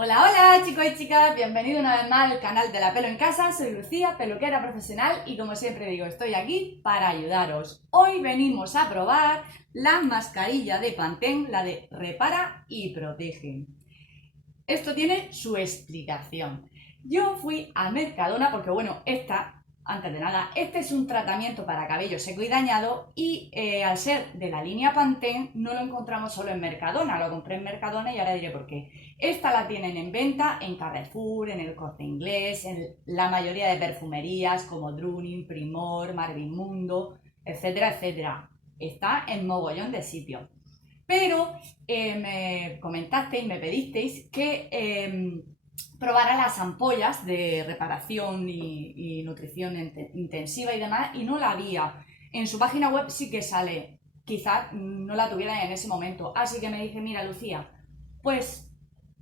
Hola, hola chicos y chicas, bienvenidos una vez más al canal de La Pelo en Casa. Soy Lucía, peluquera profesional y como siempre digo, estoy aquí para ayudaros. Hoy venimos a probar la mascarilla de Pantene, la de Repara y Protege. Esto tiene su explicación. Yo fui a Mercadona porque, bueno, antes de nada, este es un tratamiento para cabello seco y dañado y al ser de la línea Pantene no lo encontramos solo en Mercadona, lo compré en Mercadona y ahora diré por qué. Esta la tienen en venta en Carrefour, en el Corte Inglés, en la mayoría de perfumerías como Drunin, Primor, Marvin Mundo, etcétera, etcétera. Está en mogollón de sitios. Pero me comentasteis, me pedisteis que probara las ampollas de reparación y nutrición intensiva y demás, y no la había. En su página web sí que sale, quizás no la tuvieran en ese momento. Así que me dice, mira Lucía, pues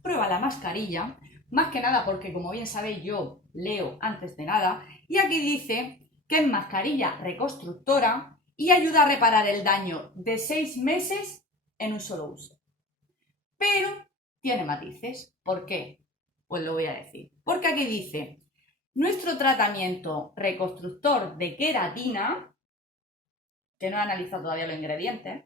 prueba la mascarilla, más que nada porque como bien sabéis yo leo antes de nada, y aquí dice que es mascarilla reconstructora y ayuda a reparar el daño de 6 meses en un solo uso. Pero tiene matices. ¿Por qué? Pues lo voy a decir. Porque aquí dice, nuestro tratamiento reconstructor de queratina, que no he analizado todavía los ingredientes,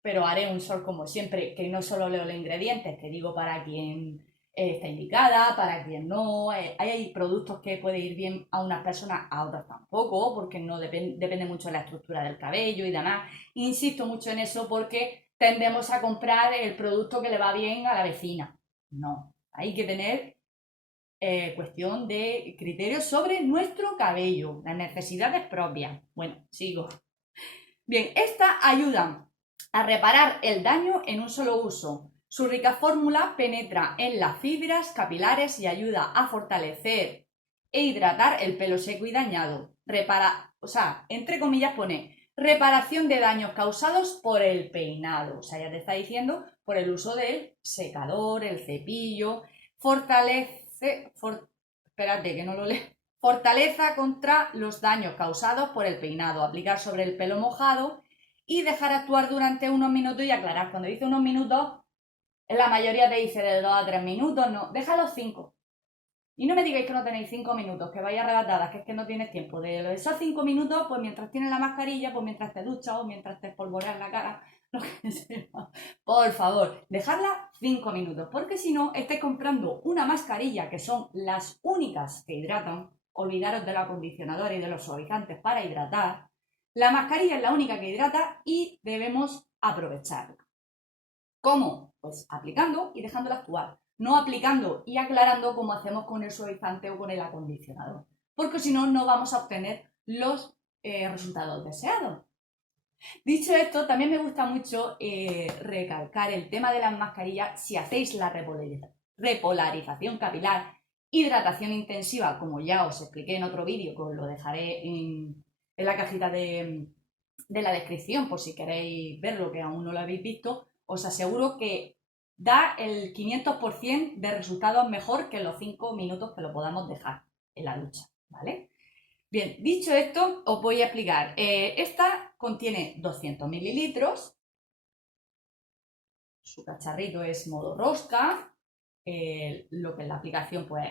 pero haré un short como siempre, que no solo leo los ingredientes, que digo para quien está indicada, para quien no. Hay productos que pueden ir bien a unas personas, a otras tampoco, porque no depende mucho de la estructura del cabello y demás. Insisto mucho en eso porque tendemos a comprar el producto que le va bien a la vecina. No, hay que tener cuestión de criterios sobre nuestro cabello, las necesidades propias. Bueno, sigo. Bien, esta ayuda a reparar el daño en un solo uso. Su rica fórmula penetra en las fibras capilares y ayuda a fortalecer e hidratar el pelo seco y dañado. Entre comillas pone reparación de daños causados por el peinado. O sea, ya te está diciendo por el uso del secador, el cepillo. Espérate, que no lo leo. Fortaleza contra los daños causados por el peinado. Aplicar sobre el pelo mojado y dejar actuar durante unos minutos y aclarar. Cuando dice unos minutos, en la mayoría te dice de 2 a 3 minutos. No, déjalo 5. Y no me digáis que no tenéis 5 minutos, que vais arrebatadas, que es que no tienes tiempo. De esos 5 minutos, pues mientras tienes la mascarilla, pues mientras te duchas o mientras te espolvoreas la cara, lo que sea. Por favor, dejadla 5 minutos, porque si no, estáis comprando una mascarilla que son las únicas que hidratan. Olvidaros del acondicionador y de los suavizantes para hidratar. La mascarilla es la única que hidrata y debemos aprovecharla. ¿Cómo? Pues aplicando y dejándola actuar. No aplicando y aclarando como hacemos con el suavizante o con el acondicionador. Porque si no, no vamos a obtener los resultados deseados. Dicho esto, también me gusta mucho recalcar el tema de las mascarillas si hacéis la repolarización capilar, hidratación intensiva, como ya os expliqué en otro vídeo, que os lo dejaré en la cajita de la descripción por si queréis verlo, que aún no lo habéis visto. Os aseguro que da el 500% de resultados mejor que los 5 minutos que lo podamos dejar en la ducha, ¿vale? Bien, dicho esto, os voy a explicar. Esta contiene 200 mililitros, su cacharrito es modo rosca, lo que es la aplicación, pues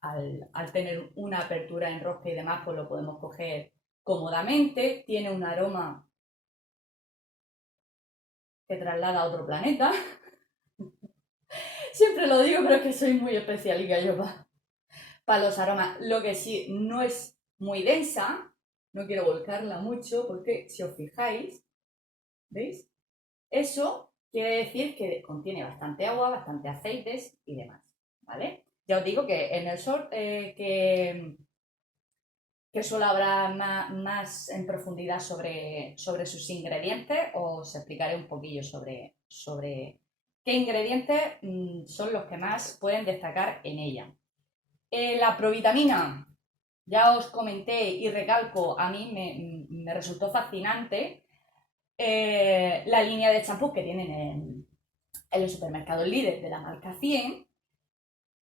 al tener una apertura en rosca y demás, pues lo podemos coger cómodamente, tiene un aroma que traslada a otro planeta. Siempre lo digo, pero es que soy muy especialista yo para los aromas. Lo que sí, no es muy densa, no quiero volcarla mucho porque si os fijáis, ¿veis? Eso quiere decir que contiene bastante agua, bastante aceites y demás, ¿vale? Ya os digo que en el short que solo habrá más en profundidad sobre sus ingredientes, os explicaré un poquillo sobre qué ingredientes son los que más pueden destacar en ella. La provitamina, ya os comenté y recalco, a mí me resultó fascinante la línea de champús que tienen en los supermercados líderes de la marca 100,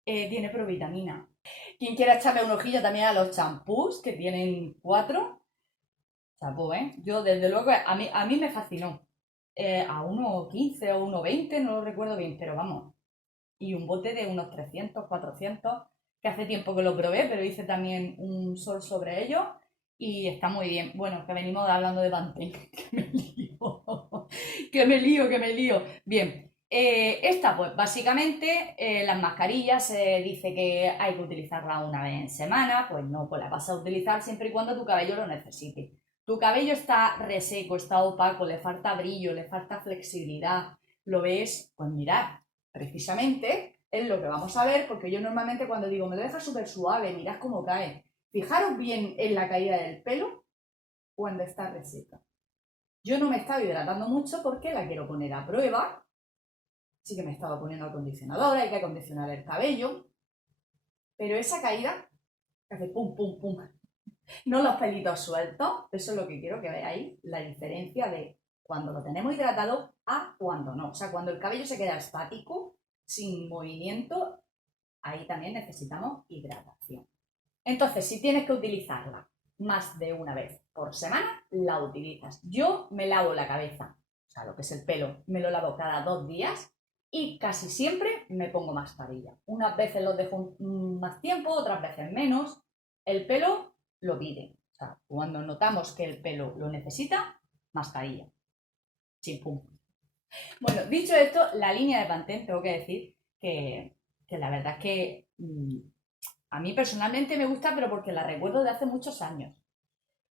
tiene provitamina. Quien quiera echarle un ojillo también a los champús, que tienen 4, champú, ¿eh? Yo, desde luego, a mí me fascinó. A 1,15 o 1,20, no lo recuerdo bien, pero vamos, y un bote de unos 300, 400, que hace tiempo que lo probé, pero hice también un sol sobre ello y está muy bien. Bueno, que venimos hablando de Pantene, que me lío, que me lío. Bien, esta pues básicamente las mascarillas se dice que hay que utilizarla una vez en semana, pues no, pues la vas a utilizar siempre y cuando tu cabello lo necesite. Tu cabello está reseco, está opaco, le falta brillo, le falta flexibilidad, lo ves, pues mirad, precisamente es lo que vamos a ver, porque yo normalmente cuando digo me lo deja súper suave, mirad cómo cae. Fijaros bien en la caída del pelo cuando está reseca. Yo no me estaba hidratando mucho porque la quiero poner a prueba. Sí que me estaba poniendo acondicionador, hay que acondicionar el cabello. Pero esa caída, que hace pum, pum, pum, no los pelitos sueltos, eso es lo que quiero que veáis, la diferencia de cuando lo tenemos hidratado a cuando no. O sea, cuando el cabello se queda estático, sin movimiento, ahí también necesitamos hidratación. Entonces, si tienes que utilizarla más de una vez por semana, la utilizas. Yo me lavo la cabeza, o sea, lo que es el pelo, me lo lavo cada 2 días y casi siempre me pongo mascarilla. Unas veces lo dejo más tiempo, otras veces menos. El pelo lo pide. O sea, cuando notamos que el pelo lo necesita, mascarilla. Chimpum. Bueno, dicho esto, la línea de Pantene, tengo que decir que la verdad es que a mí personalmente me gusta, pero porque la recuerdo de hace muchos años.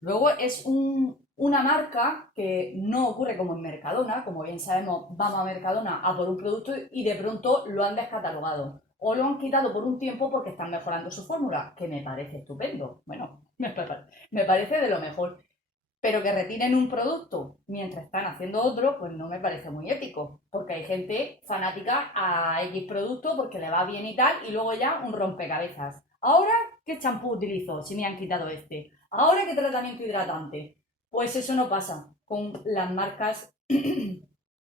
Luego es una marca que no ocurre como en Mercadona, como bien sabemos, vamos a Mercadona a por un producto y de pronto lo han descatalogado o lo han quitado por un tiempo porque están mejorando su fórmula, que me parece estupendo. Bueno, me parece de lo mejor. Pero que retiren un producto mientras están haciendo otro, pues no me parece muy ético, porque hay gente fanática a X producto porque le va bien y tal, y luego ya un rompecabezas. Ahora, ¿qué champú utilizo si me han quitado este? Ahora, ¿qué tratamiento hidratante? Pues eso no pasa con las marcas,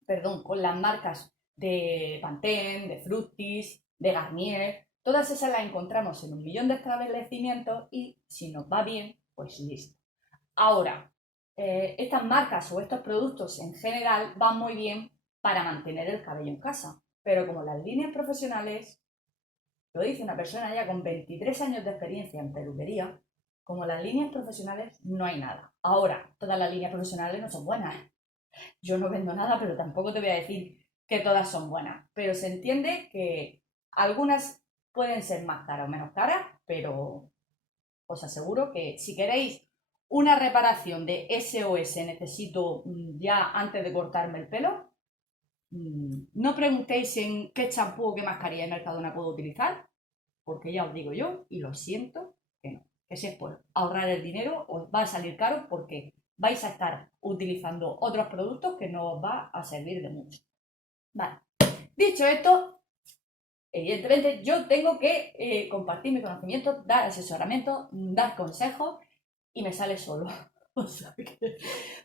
perdón, con las marcas de Pantene, de Fructis, de Garnier. Todas esas las encontramos en un millón de establecimientos y si nos va bien, pues listo. Ahora, estas marcas o estos productos en general van muy bien para mantener el cabello en casa, pero como las líneas profesionales, lo dice una persona ya con 23 años de experiencia en peluquería, como las líneas profesionales no hay nada. Ahora, todas las líneas profesionales no son buenas. Yo no vendo nada, pero tampoco te voy a decir que todas son buenas. Pero se entiende que algunas pueden ser más caras o menos caras, pero os aseguro que si queréis una reparación de SOS, necesito ya antes de cortarme el pelo, no preguntéis en qué champú o qué mascarilla de Mercadona puedo utilizar, porque ya os digo yo, y lo siento, que no. Que si es por ahorrar el dinero, os va a salir caro porque vais a estar utilizando otros productos que no os va a servir de mucho. Vale. Dicho esto, evidentemente yo tengo que compartir mi conocimiento, dar asesoramiento, dar consejos y me sale solo. O sea que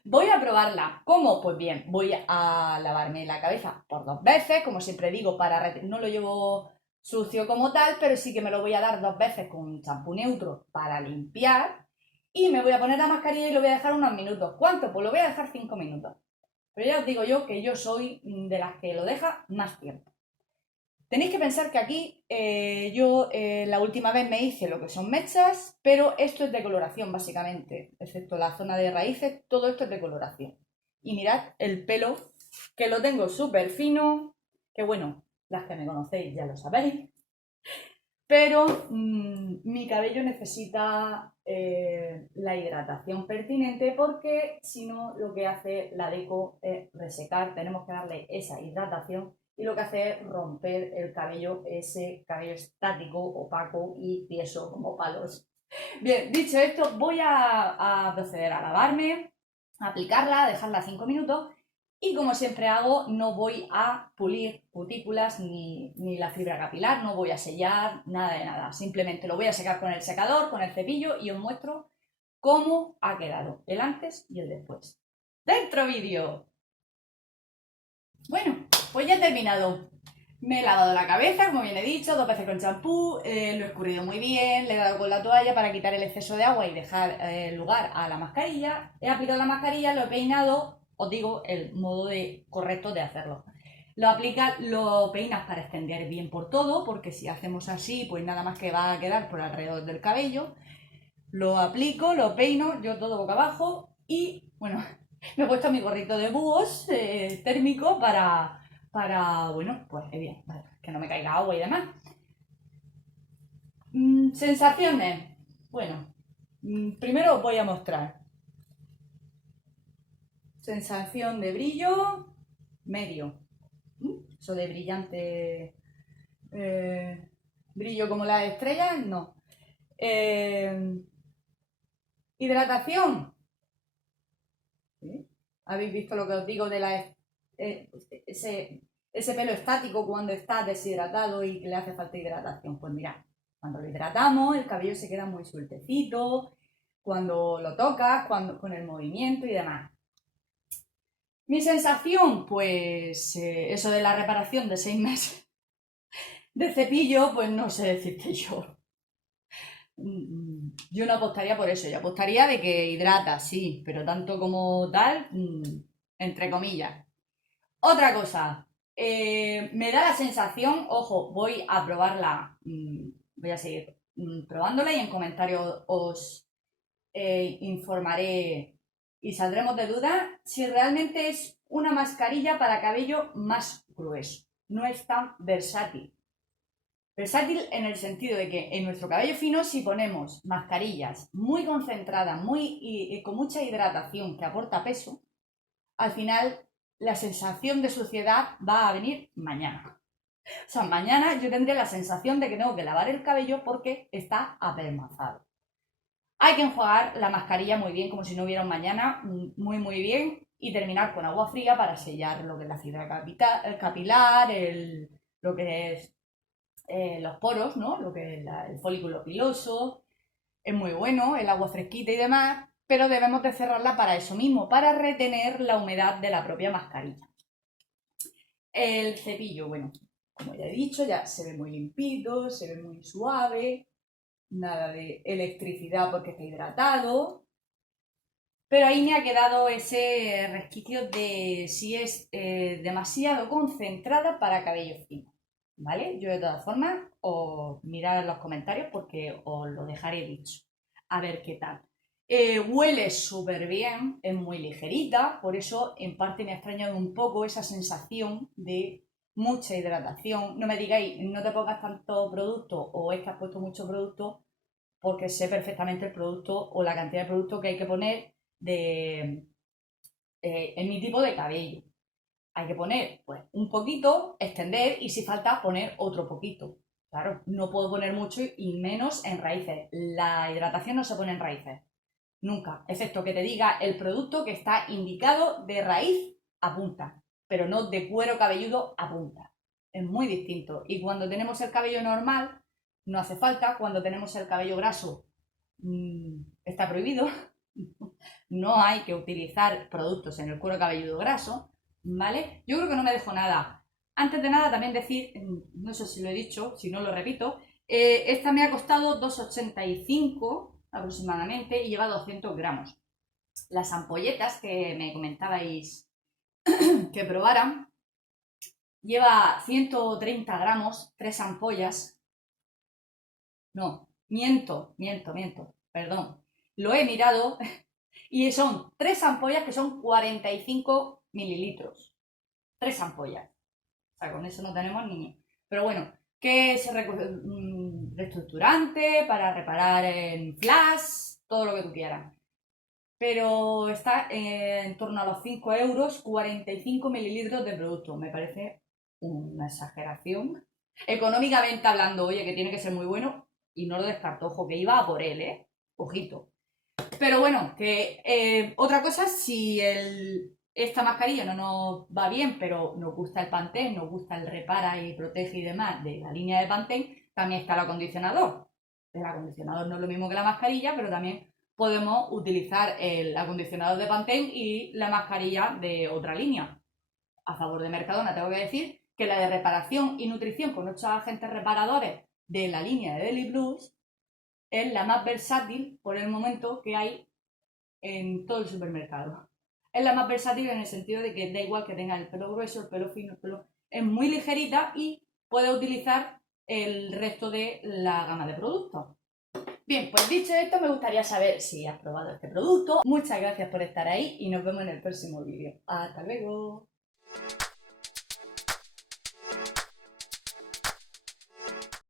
voy a probarla. ¿Cómo? Pues bien, voy a lavarme la cabeza por 2 veces, como siempre digo, no lo llevo sucio como tal, pero sí que me lo voy a dar 2 veces con champú neutro para limpiar y me voy a poner la mascarilla y lo voy a dejar unos minutos. ¿Cuánto? Pues lo voy a dejar 5 minutos. Pero ya os digo yo que yo soy de las que lo deja más tiempo. Tenéis que pensar que aquí yo la última vez me hice lo que son mechas, pero esto es decoloración básicamente, excepto la zona de raíces, todo esto es decoloración. Y mirad el pelo, que lo tengo súper fino, que bueno, las que me conocéis ya lo sabéis, pero mi cabello necesita la hidratación pertinente porque si no lo que hace la deco es resecar, tenemos que darle esa hidratación y lo que hace es romper el cabello, ese cabello estático, opaco y tieso como palos. Bien, dicho esto, voy a proceder a lavarme, a aplicarla, a dejarla 5 minutos y como siempre hago, no voy a pulir cutículas ni la fibra capilar, no voy a sellar, nada de nada. Simplemente lo voy a secar con el secador, con el cepillo y os muestro cómo ha quedado el antes y el después. ¡Dentro vídeo! Bueno, pues ya he terminado. Me he lavado la cabeza, como bien he dicho, 2 veces con champú, lo he escurrido muy bien, le he dado con la toalla para quitar el exceso de agua y dejar lugar a la mascarilla. He aplicado la mascarilla, lo he peinado, os digo el modo correcto de hacerlo. Lo aplicas, lo peinas para extender bien por todo, porque si hacemos así, pues nada más que va a quedar por alrededor del cabello. Lo aplico, lo peino, yo todo boca abajo y, bueno, me he puesto mi gorrito de búhos térmico bueno, pues bien, que no me caiga agua y demás. Sensaciones. Bueno, primero os voy a mostrar. Sensación de brillo medio. Eso de brillante, brillo como las estrellas, no. Hidratación. ¿Sí? ¿Habéis visto lo que os digo de ese pelo estático cuando está deshidratado y que le hace falta hidratación? Pues mirad, cuando lo hidratamos el cabello se queda muy sueltecito, cuando lo tocas, con el movimiento y demás. Mi sensación, pues eso de la reparación de 6 meses de cepillo, pues no sé decirte yo. Yo no apostaría por eso, yo apostaría de que hidrata, sí, pero tanto como tal, entre comillas. Otra cosa, me da la sensación, ojo, voy a probarla, voy a seguir probándola y en comentarios os informaré y saldremos de duda si realmente es una mascarilla para cabello más grueso. No es tan versátil. Versátil en el sentido de que en nuestro cabello fino, si ponemos mascarillas muy concentradas, con mucha hidratación que aporta peso, al final la sensación de suciedad va a venir mañana. O sea, mañana yo tendré la sensación de que tengo que lavar el cabello porque está apelmazado. Hay que enjuagar la mascarilla muy bien, como si no hubiera un mañana, muy bien, y terminar con agua fría para sellar lo que es la fibra capilar, lo que es los poros, ¿no? Lo que es el folículo piloso. Es muy bueno, el agua fresquita y demás, pero debemos de cerrarla para eso mismo, para retener la humedad de la propia mascarilla. El cepillo, bueno, como ya he dicho, ya se ve muy limpito, se ve muy suave, nada de electricidad porque está hidratado, pero ahí me ha quedado ese resquicio de si es demasiado concentrada para cabello fino, ¿vale? Yo de todas formas os mirad en los comentarios porque os lo dejaré dicho. A ver qué tal. Huele súper bien, es muy ligerita, por eso en parte me ha extrañado un poco esa sensación de mucha hidratación. No me digáis, no te pongas tanto producto o es que has puesto mucho producto, porque sé perfectamente el producto o la cantidad de producto que hay que poner en mi tipo de cabello. Hay que poner pues, un poquito, extender y si falta poner otro poquito. Claro, no puedo poner mucho y menos en raíces. La hidratación no se pone en raíces. Nunca. Excepto que te diga el producto que está indicado de raíz a punta, pero no de cuero cabelludo a punta. Es muy distinto. Y cuando tenemos el cabello normal, no hace falta. Cuando tenemos el cabello graso, está prohibido. No hay que utilizar productos en el cuero cabelludo graso, ¿vale? Yo creo que no me dejo nada. Antes de nada, también decir, no sé si lo he dicho, si no lo repito, esta me ha costado 2,85 aproximadamente y lleva 200 gramos. Las ampolletas que me comentabais que probaran, lleva 130 gramos, 3 ampollas. No, miento, perdón. Lo he mirado y son 3 ampollas que son 45 mililitros. 3 ampollas. O sea, con eso no tenemos ni... Pero bueno, que es reestructurante para reparar en flash, todo lo que tú quieras. Pero está en torno a los 5 euros, 45 mililitros de producto. Me parece una exageración. Económicamente hablando, oye, que tiene que ser muy bueno y no lo descarto. Ojo, que iba a por él, ¿eh? Ojito. Pero bueno, que otra cosa, si esta mascarilla no nos va bien, pero nos gusta el Pantene, nos gusta el repara y protege y demás de la línea de Pantene, también está el acondicionador. El acondicionador no es lo mismo que la mascarilla, pero también podemos utilizar el acondicionador de Pantene y la mascarilla de otra línea. A favor de Mercadona tengo que decir que la de reparación y nutrición con 8 agentes reparadores de la línea de Deli Plus es la más versátil por el momento que hay en todo el supermercado. Es la más versátil en el sentido de que da igual que tenga el pelo grueso, el pelo fino, el pelo... es muy ligerita y puedes utilizar el resto de la gama de productos. Bien, pues dicho esto, me gustaría saber si has probado este producto. Muchas gracias por estar ahí y nos vemos en el próximo vídeo. ¡Hasta luego!